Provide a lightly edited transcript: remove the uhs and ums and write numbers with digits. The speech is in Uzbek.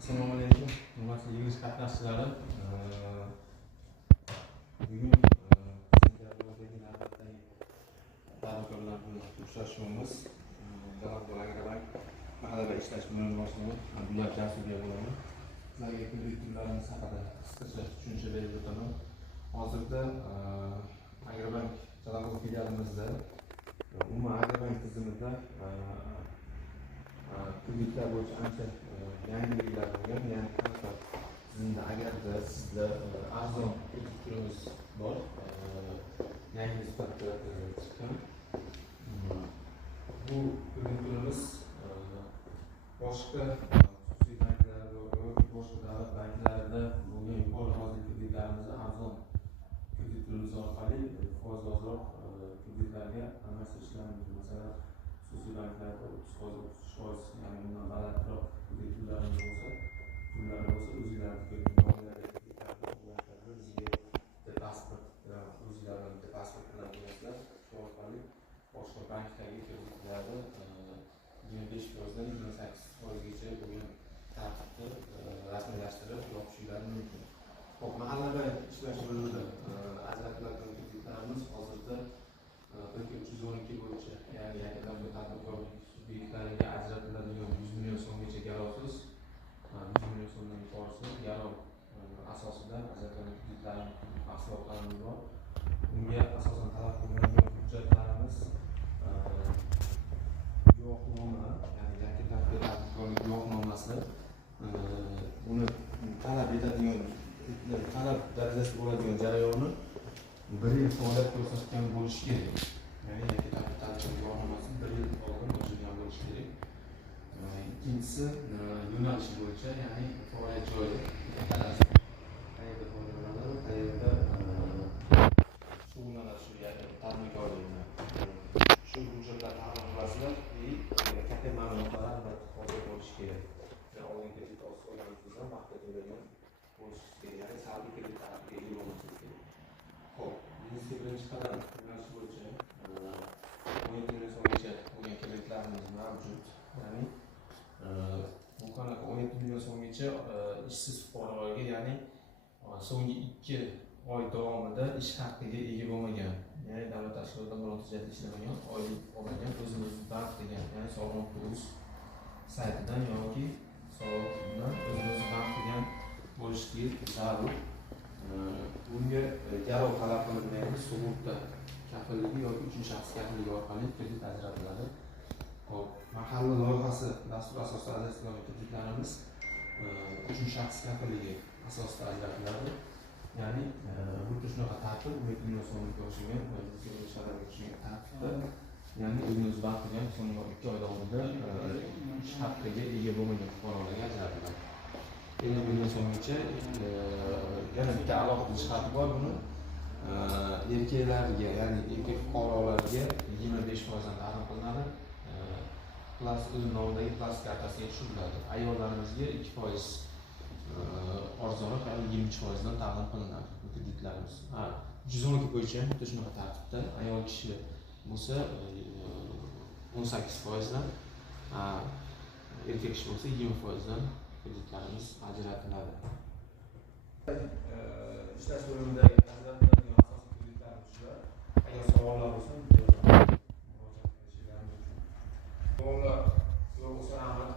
Assalomu alaykum, hurmatli yig'ilish qatnashchilari. Bugun sentyabrda navbatdagi tadbirkorlar bilan uchrashuvimiz Janob Agrobank mahallada ishlash bo'limi boshlig'i Abdulla Jasurga bo'laman. Sizlarga kreditlarimiz haqida qisqacha tushuncha berib o'taman. Hozirda Agrobank Janob filialimizda umuman Agrobank tizimida kreditlar bo'yicha ancha yangiliklar bo'lgan. Ya'ni qanaqa tizimda agarda sizda arzon kredit turimiz bor, yangi sifatida chiqqan. Bu kredit turimiz boshqa xususiy banklarda yoki boshqa davlat banklarida bo'lgan yuqori foizli kreditlarimizni arzon kredit turimiz orqali foiz ozroq kreditlarga almashtirishlar mumkin. Masalan, xususiy banklarda 30%, 33%, ya'ni undan balandroq kredit turlarimiz bo'lsa, o'zinglarni bizga pasport o'zinglarning pasport bilan bo'lasizlar. Shu orqali boshqa bankdagi kreditlarni 25%dan 28%gacha bo'lgan tartibda rasmiylashtirib yopishlari mumkin. Xo'p, mahallada ishlash bo'limida ajratiladigan kreditlarimiz hozirda 312 bo'yicha, ya'ni yakunda tadbirkorlik subyektlariga ajratiladigan 100 million so'mgacha garovsiz, 100 million so'mdan yuqorisi garov asosida ajratilgan kreditlar mahsulotlarimiz bor. Bunga asosan talab qilinadigan hujjatlarimiz guvohnoma, ya'ni yakunda tadbirkorlik guvohnomasi, uni talab etadigan talab darajasida bo'ladigan jarayoni 1 yil faoliyat ko'rsatgan bo'lishi kerak. Ya'ni yakunda tadbirkorlik guvohnomasi 1 yil oldin ochilgan bo'lishi kerak. İkincisi yo'nalishi bo'yicha, ya'ni faoliyat joyi qayerda foydalanadi, qayerda shug'ullanadi shu tadbirkorlik bilan. Shu hujjatlar taqdim qilasizlar va katta ma'lumotlar albatta hozir bo'lishi kerak. Oldin kredit olganingizda vaqtda to'lagan bo'lishingiz kerak, ya'ni salbiy kredit tarafiga ega bo'lmasligingiz kerak. Xo'p, biznesga birinchi qadam yo'nalish bo'yicha 17 million so'mgacha bo'lgan kreditlarimiz mavjud. Ya'ni bu qanaqa 17 million so'mgacha ishsiz fuqarolarga, ya'ni so'nggi 2 oy davomida ish haqiga ega bo'lmagan, ya'ni davlat tashkilotida murojaat ishlamagan, oylik olmagan, o'zini band qilgan, ya'ni Sog'liq plus saytidan yoki soliqdan o'zini band qilgan bo'lishligi zarur. Bunga garov talab qilinmaydi, sug'urta kafilligi yoki uchinchi shaxs kafilligi orqali kredit ajratiladi. Hop, mahalla loyihasi dasturi asosida ajratilgan kreditlarimiz uchinchi shaxs kafilligi asosida ajratiladi. Ya'ni bu shunaqa tartib 17 million so'mga oshirgan va tartibda, ya'ni o'zini band qilgan so'nggi 2 oy davomida ish haqiga ega bo'lmagan fuqarolarga ajratiladi. 50 million so'mgacha yana bitta alohida jihati bor buni. Erkaklarga, ya'ni erkak fuqarolarga 25% dan taqdim qilinadi. Plus o'z nomidagi plastik kartasiga tushiriladi. Ayollarimizga 2% arzonroq, ya'ni 23% dan taqdim qilinadi bu kreditlarimiz. 112 bo'yicha xuddi shunaqa tartibda ayol kishi bo'lsa 18% dan, erkak kishi bo'lsa 20% dan kreditlarimiz ajratiladi. Ishlash bo'limidagi ajratiladigan asosiy kreditlarimiz shular. Agar savollar bo'lsa murojaat qilishingiz mumkin. Savollar yo'q bo'lsa, rahmat.